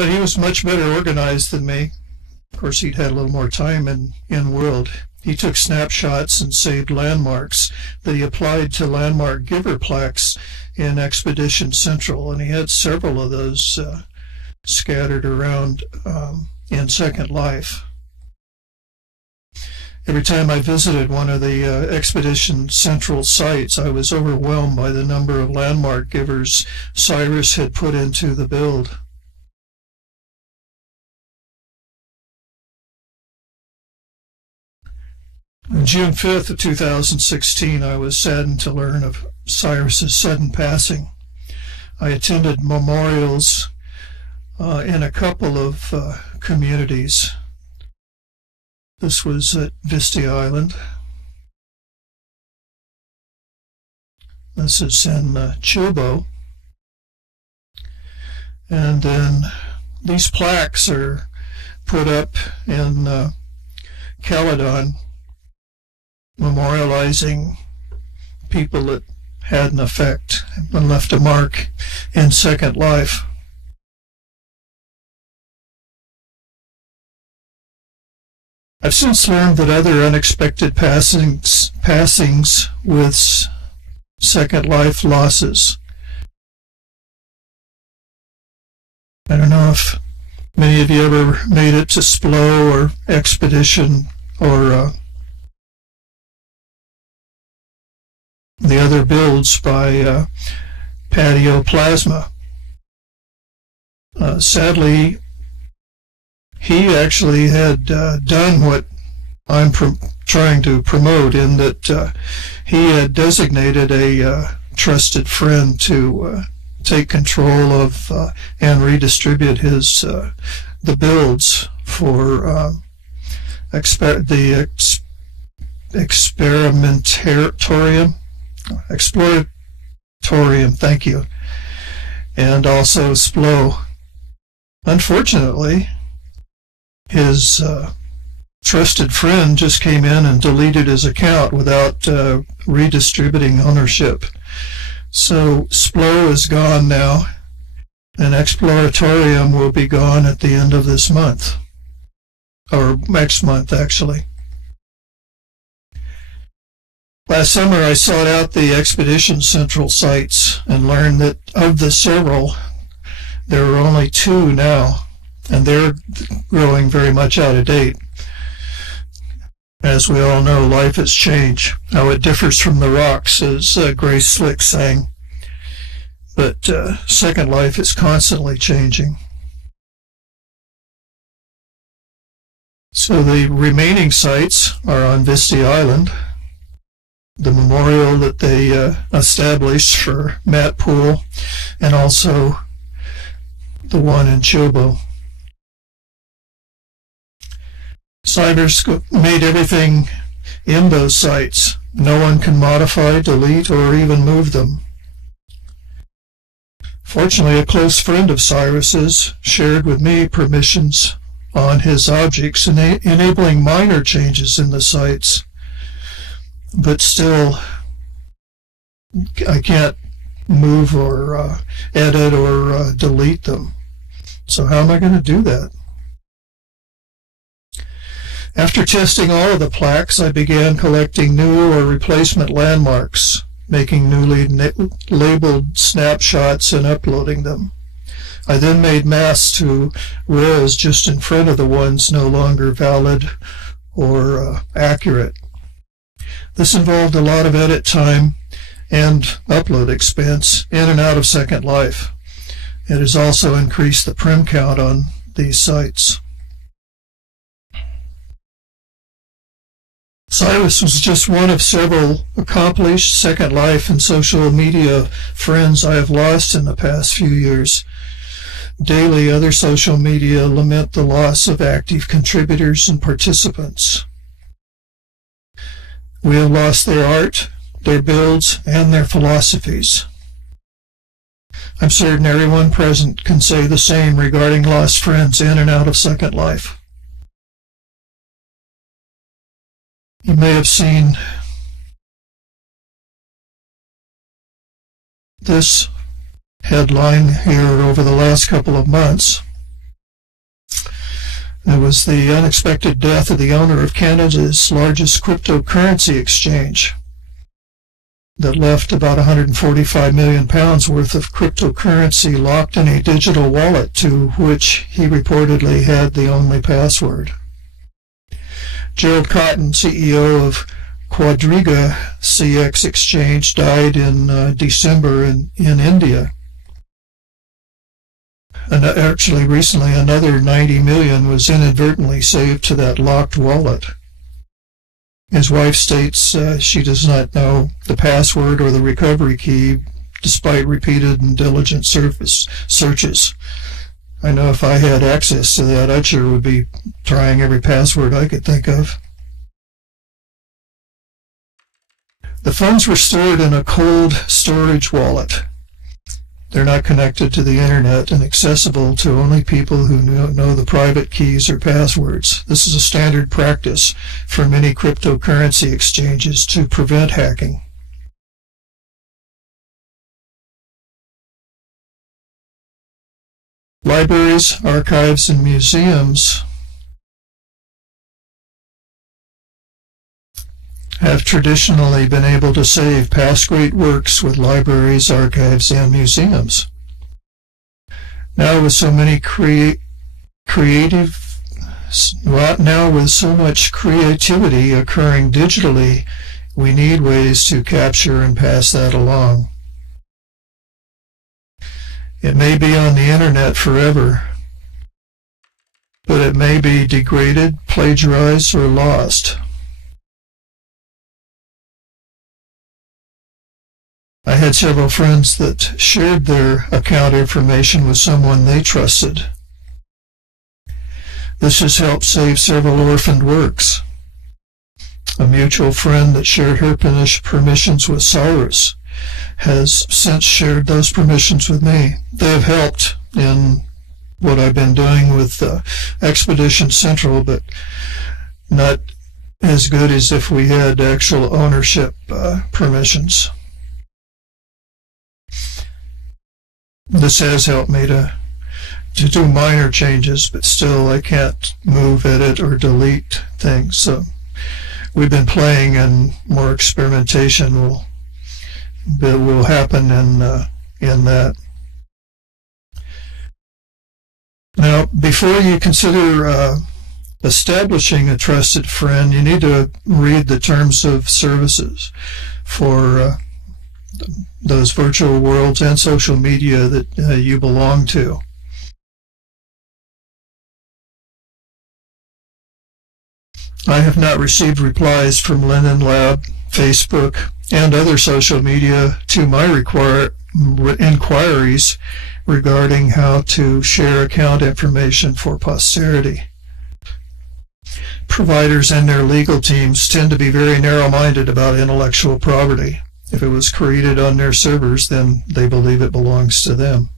But he was much better organized than me. Of course, he'd had a little more time in world. He took snapshots and saved landmarks that he applied to landmark giver plaques in Expedition Central, and he had several of those scattered around in Second Life. Every time I visited one of the Expedition Central sites, I was overwhelmed by the number of landmark givers Cyrus had put into the build. On June 5th of 2016, I was saddened to learn of Cyrus's sudden passing. I attended memorials in a couple of communities. This was at Vista Island. This is in Chobo. And then these plaques are put up in Caledon, memorializing people that had an effect and left a mark in Second Life. I've since learned that other unexpected passings with Second Life losses. I don't know if many of you ever made it to SPLO or Expedition or the other builds by Patio Plasma. Sadly, he actually had done what I'm trying to promote, in that he had designated a trusted friend to take control of and redistribute his the builds for the exploratorium, thank you, and also SPLO. Unfortunately, his trusted friend just came in and deleted his account without redistributing ownership. So SPLO is gone now, and Exploratorium will be gone at the end of this month, or next month actually. Last summer I sought out the Expedition Central sites and learned that of the several, there are only 2 now, and they're growing very much out of date. As we all know, life has changed. How it differs from the rocks, as Grace Slick sang. But Second Life is constantly changing. So the remaining sites are on Vista Island, the memorial that they established for Matt Poole, and also the one in Chobo. Cyrus made everything in those sites. No one can modify, delete, or even move them. Fortunately, a close friend of Cyrus's shared with me permissions on his objects, enabling minor changes in the sites. But still, I can't move or edit or delete them. So how am I going to do that? After testing all of the plaques, I began collecting new or replacement landmarks, making newly labeled snapshots and uploading them. I then made masks to res just in front of the ones no longer valid or accurate. This involved a lot of edit time and upload expense in and out of Second Life. It has also increased the prim count on these sites. Cyrus was just one of several accomplished Second Life and social media friends I have lost in the past few years. Daily, other social media lament the loss of active contributors and participants. We have lost their art, their builds, and their philosophies. I'm certain everyone present can say the same regarding lost friends in and out of Second Life. You may have seen this headline here over the last couple of months. It was the unexpected death of the owner of Canada's largest cryptocurrency exchange that left about 145 million pounds worth of cryptocurrency locked in a digital wallet to which he reportedly had the only password. Gerald Cotton, CEO of Quadriga CX Exchange, died in December in India. And actually, recently, another 90 million was inadvertently saved to that locked wallet. His wife states she does not know the password or the recovery key, despite repeated and diligent searches. I know if I had access to that, I sure would be trying every password I could think of. The funds were stored in a cold storage wallet. They're not connected to the internet and accessible to only people who know the private keys or passwords. This is a standard practice for many cryptocurrency exchanges to prevent hacking. Libraries, archives, and museums have traditionally been able to save past great works with libraries, archives, and museums. Now with so much creativity occurring digitally, we need ways to capture and pass that along. It may be on the internet forever, but it may be degraded, plagiarized, or lost. I had several friends that shared their account information with someone they trusted. This has helped save several orphaned works. A mutual friend that shared her permissions with Cyrus has since shared those permissions with me. They have helped in what I've been doing with Expedition Central, but not as good as if we had actual ownership permissions. This has helped me to do minor changes, but still I can't move, edit, or delete things. So we've been playing, and more experimentation will happen in that. Now, before you consider establishing a trusted friend, you need to read the terms of services for those virtual worlds and social media that you belong to. I have not received replies from Linden Lab, Facebook, and other social media to my inquiries regarding how to share account information for posterity. Providers and their legal teams tend to be very narrow-minded about intellectual property. If it was created on their servers, then they believe it belongs to them.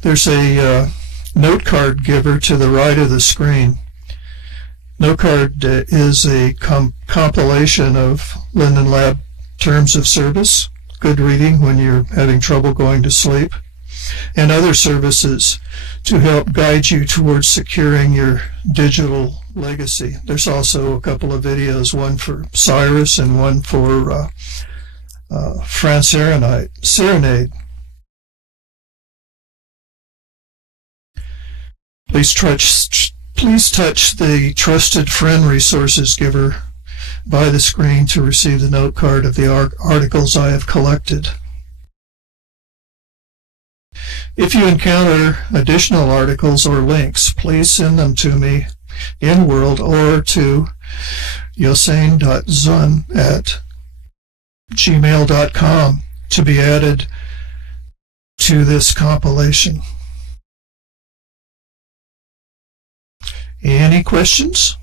There's a note card giver to the right of the screen. Note card is a compilation of Linden Lab terms of service, good reading when you're having trouble going to sleep, and other services to help guide you towards securing your digital legacy. There's also a couple of videos, one for Cyrus and one for France Serenade. Please touch the Trusted Friend Resources giver by the screen to receive the note card of the articles I have collected. If you encounter additional articles or links, please send them to me in World or to yosein.zun@gmail.com to be added to this compilation. Any questions?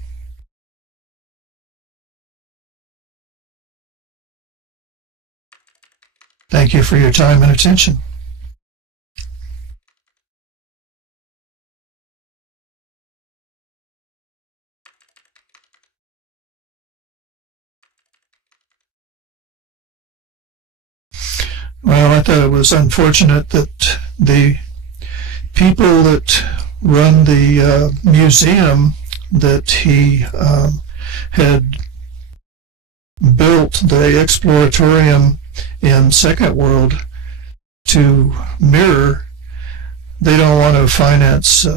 Thank you for your time and attention. Well, I thought it was unfortunate that the people that run the museum that he had built, the exploratorium in Second World, to mirror, they don't want to finance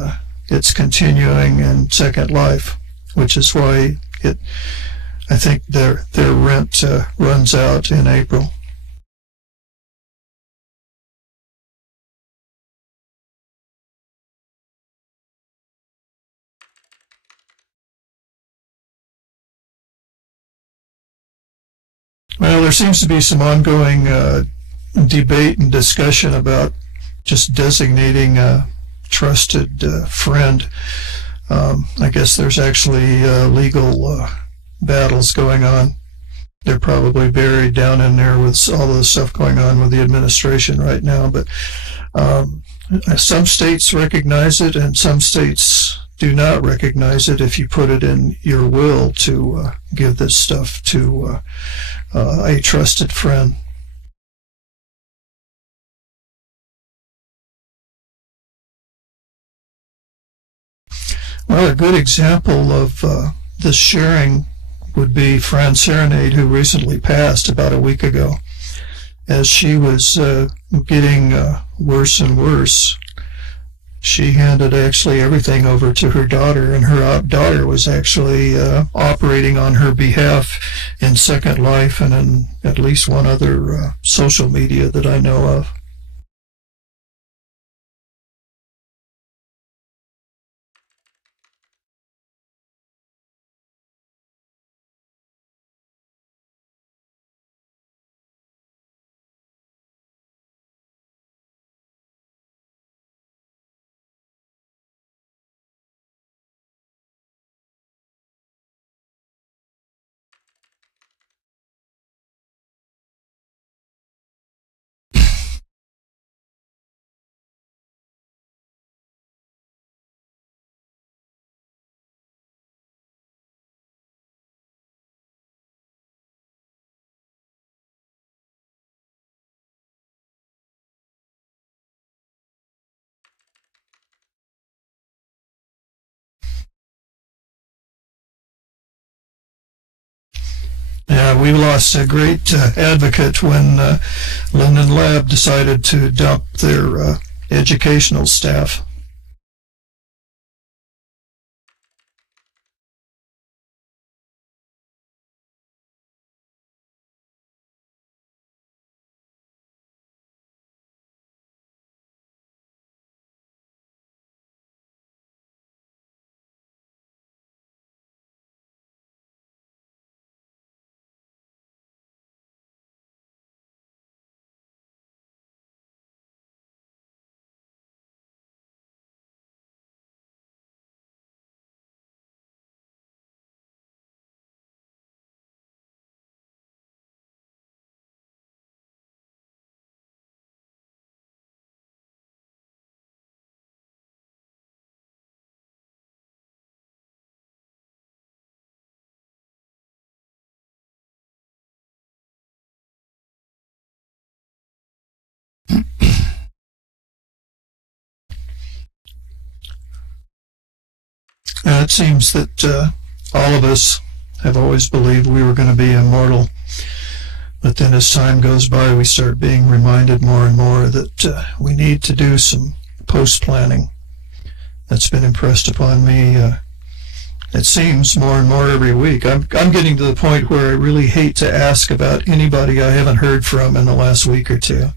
its continuing in Second Life, which is why I think their rent runs out in April. Well, there seems to be some ongoing debate and discussion about just designating a trusted friend. I guess there's actually legal battles going on. They're probably buried down in there with all of the stuff going on with the administration right now. But some states recognize it, and some states do not recognize it if you put it in your will to give this stuff to a trusted friend. Well, a good example of this sharing would be Fran Serenade, who recently passed about a week ago. As she was getting worse and worse, she handed actually everything over to her daughter, and her daughter was actually operating on her behalf in Second Life and in at least one other social media that I know of. Yeah, we lost a great advocate when Linden Lab decided to dump their educational staff. It seems that all of us have always believed we were going to be immortal, but then as time goes by, we start being reminded more and more that we need to do some post-planning. That's been impressed upon me, it seems, more and more every week. I'm getting to the point where I really hate to ask about anybody I haven't heard from in the last week or two.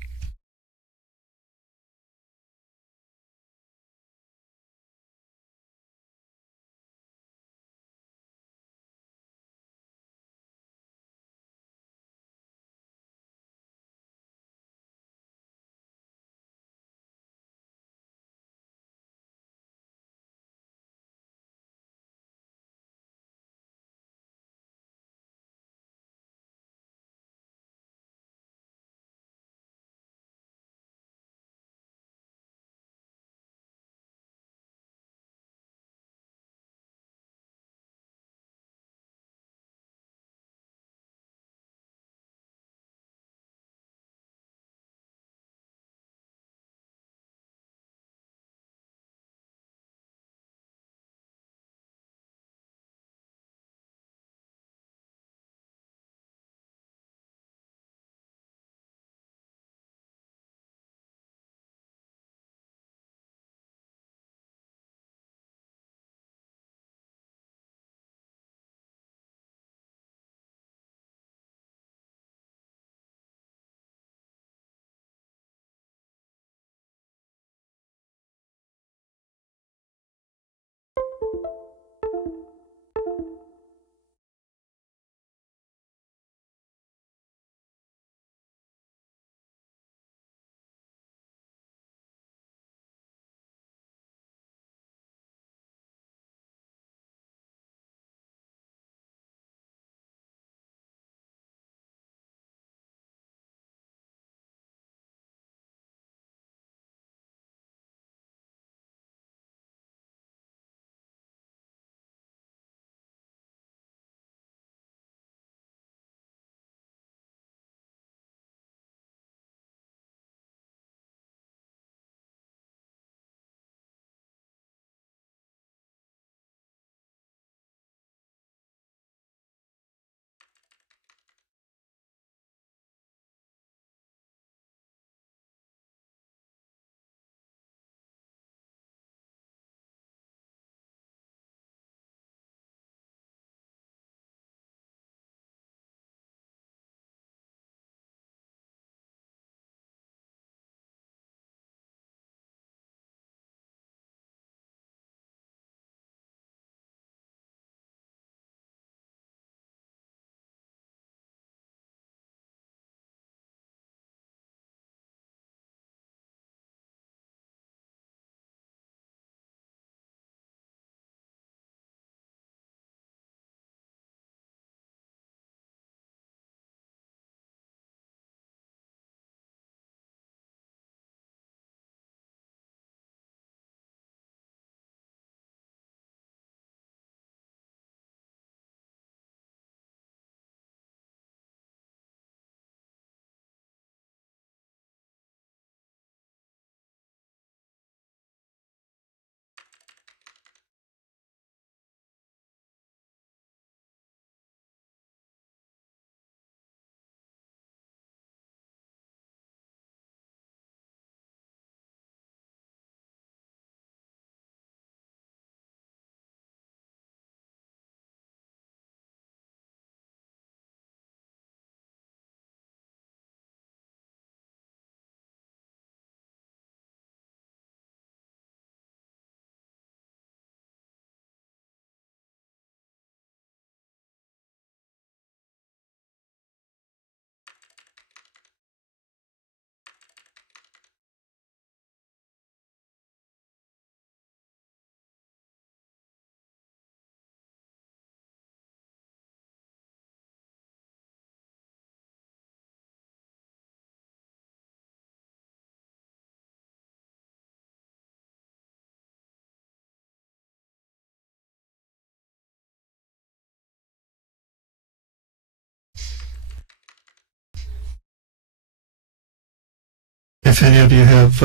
if any of you have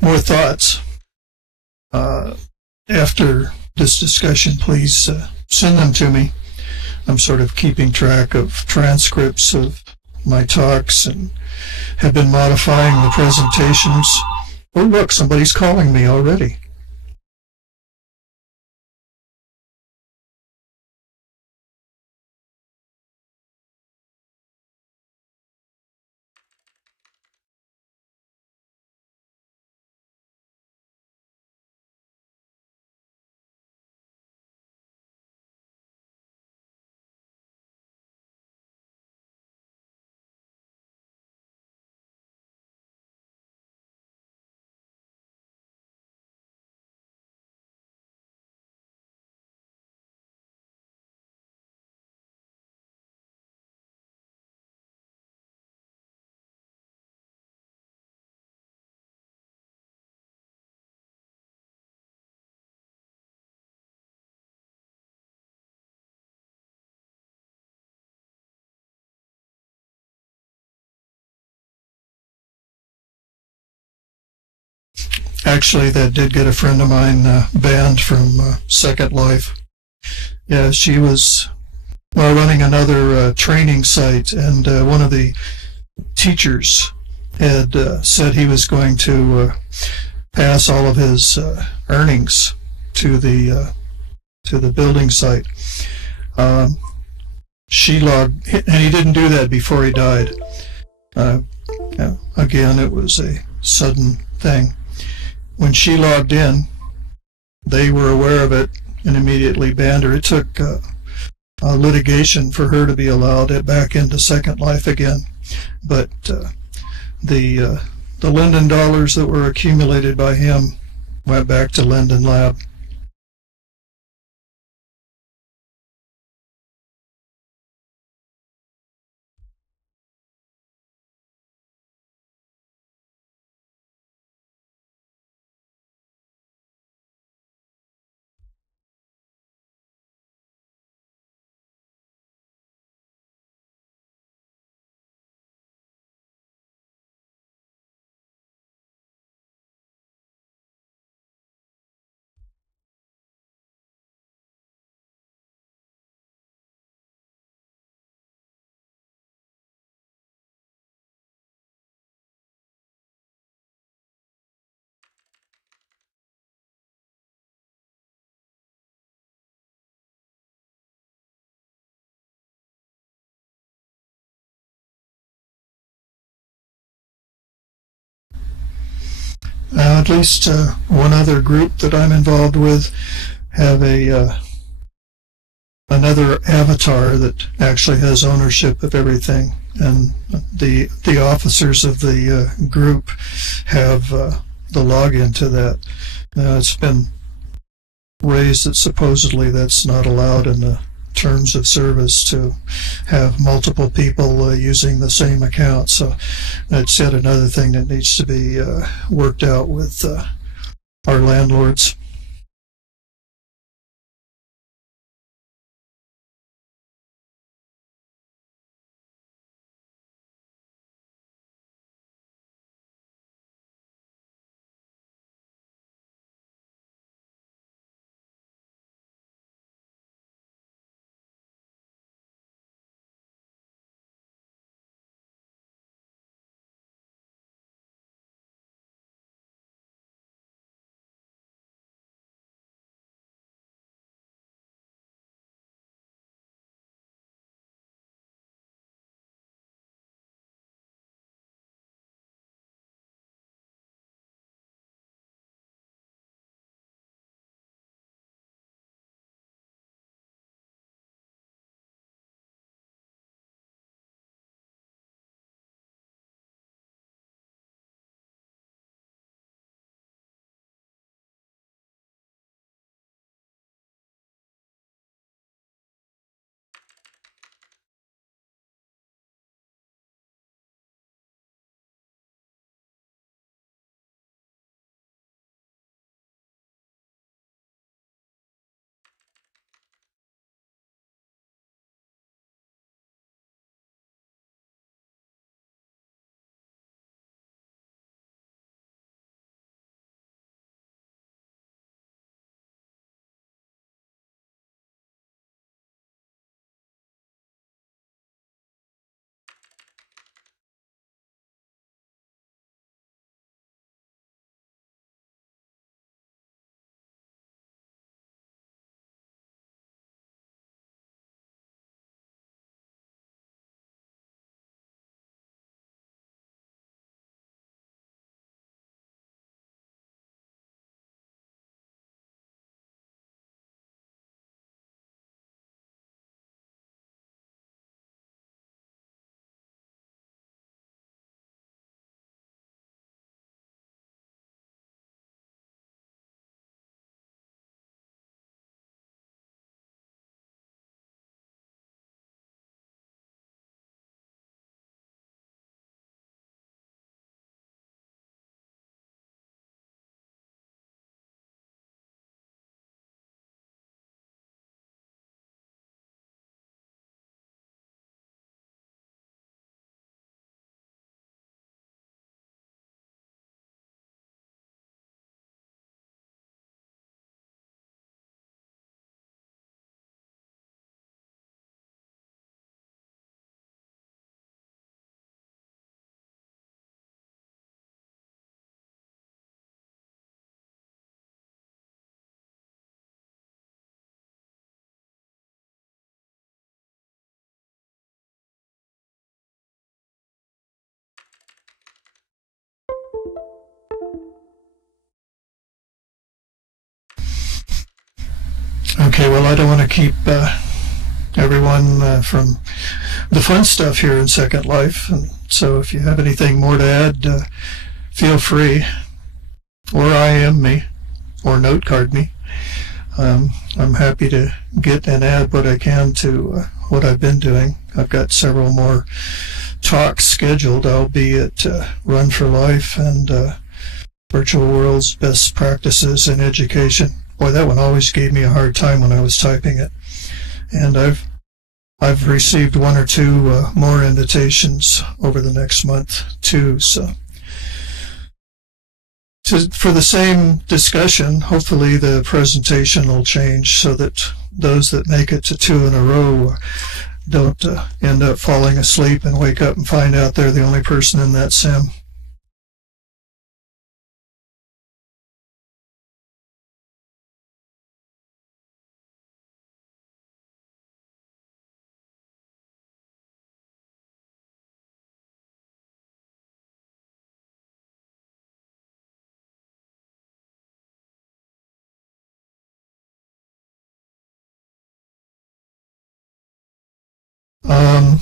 more thoughts after this discussion, please send them to me. I'm sort of keeping track of transcripts of my talks and have been modifying the presentations. Oh, look, somebody's calling me already. Actually, that did get a friend of mine banned from Second Life. Yeah, she was running another training site, and one of the teachers had said he was going to pass all of his earnings to the building site. She logged, and he didn't do that before he died. Again, it was a sudden thing. When she logged in, they were aware of it and immediately banned her. It took litigation for her to be allowed back into Second Life again. But the Linden dollars that were accumulated by him went back to Linden Lab. At least one other group that I'm involved with have a another avatar that actually has ownership of everything, and the officers of the group have the login to that. It's been raised that supposedly that's not allowed in the terms of service to have multiple people using the same account. So that's yet another thing that needs to be worked out with our landlords. Okay, well, I don't want to keep everyone from the fun stuff here in Second Life. And so if you have anything more to add, feel free, or IM me, or note card me. I'm happy to get and add what I can to what I've been doing. I've got several more talks scheduled. I'll be at Run for Life and Virtual World's Best Practices in Education. Boy, that one always gave me a hard time when I was typing it. And I've received one or two more invitations over the next month too. So for the same discussion, hopefully the presentation will change so that those that make it to two in a row don't end up falling asleep and wake up and find out they're the only person in that sim. Um,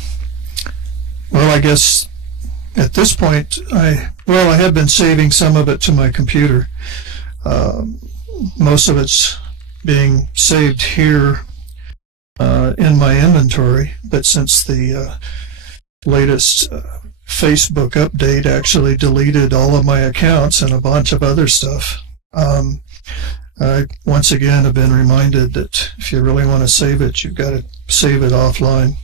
well, I guess at this point, I have been saving some of it to my computer. Um, Most of it's being saved here in my inventory, but since the latest Facebook update actually deleted all of my accounts and a bunch of other stuff, I once again have been reminded that if you really want to save it, you've got to save it offline.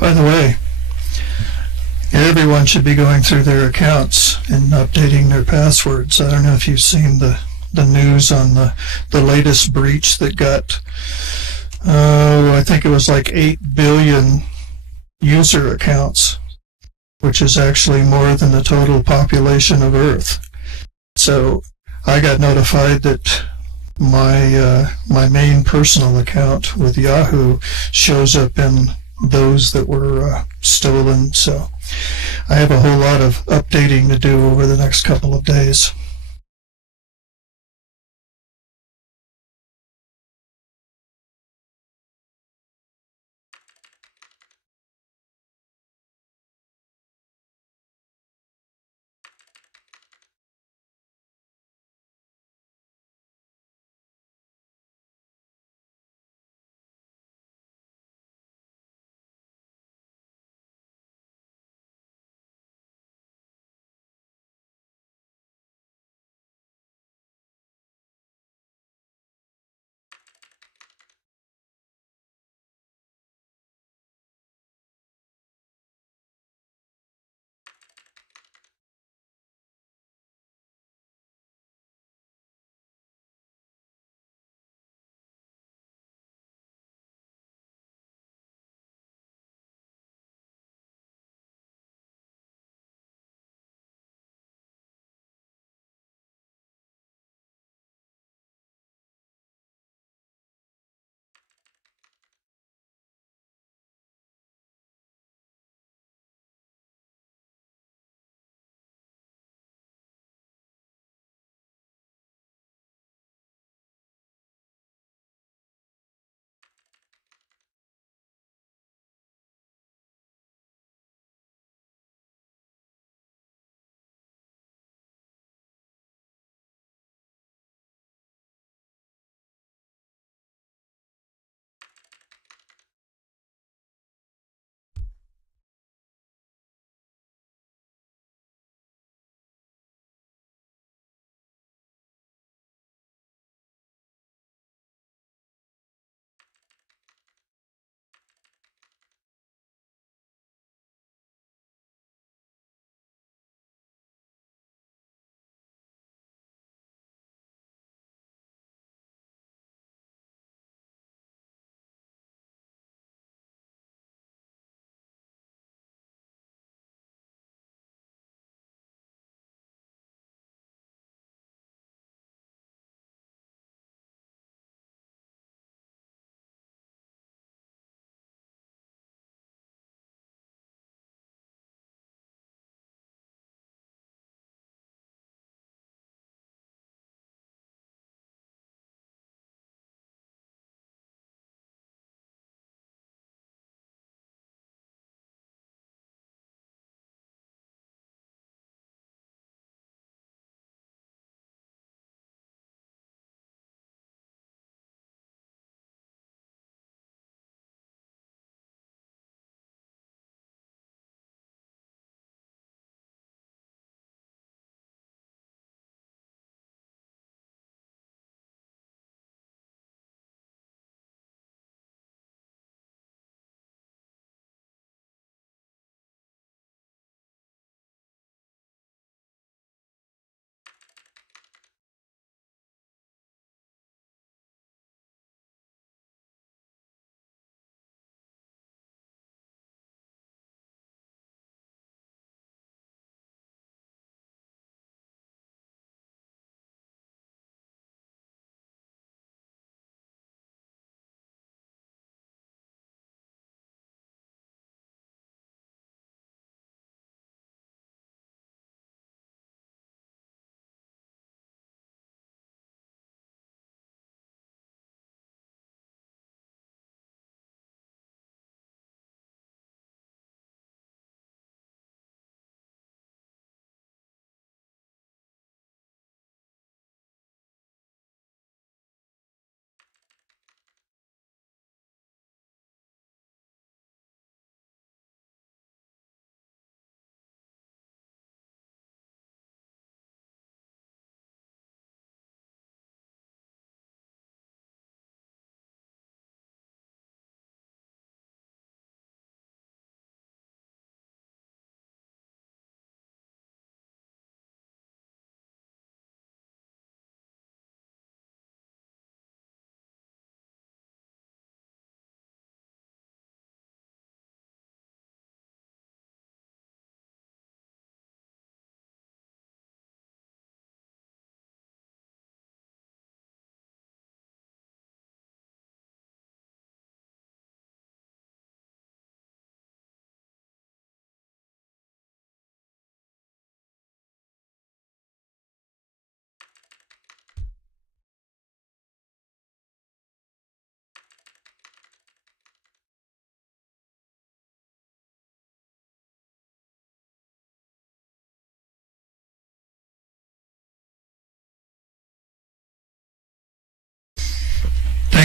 By the way, everyone should be going through their accounts and updating their passwords. I don't know if you've seen the news on the latest breach that got, I think it was like 8 billion user accounts, which is actually more than the total population of Earth. So I got notified that my main personal account with Yahoo shows up in those that were stolen. So I have a whole lot of updating to do over the next couple of days.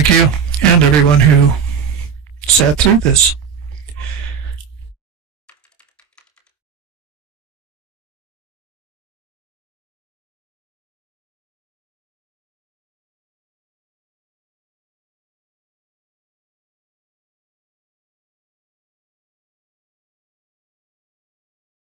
Thank you, and everyone who sat through this.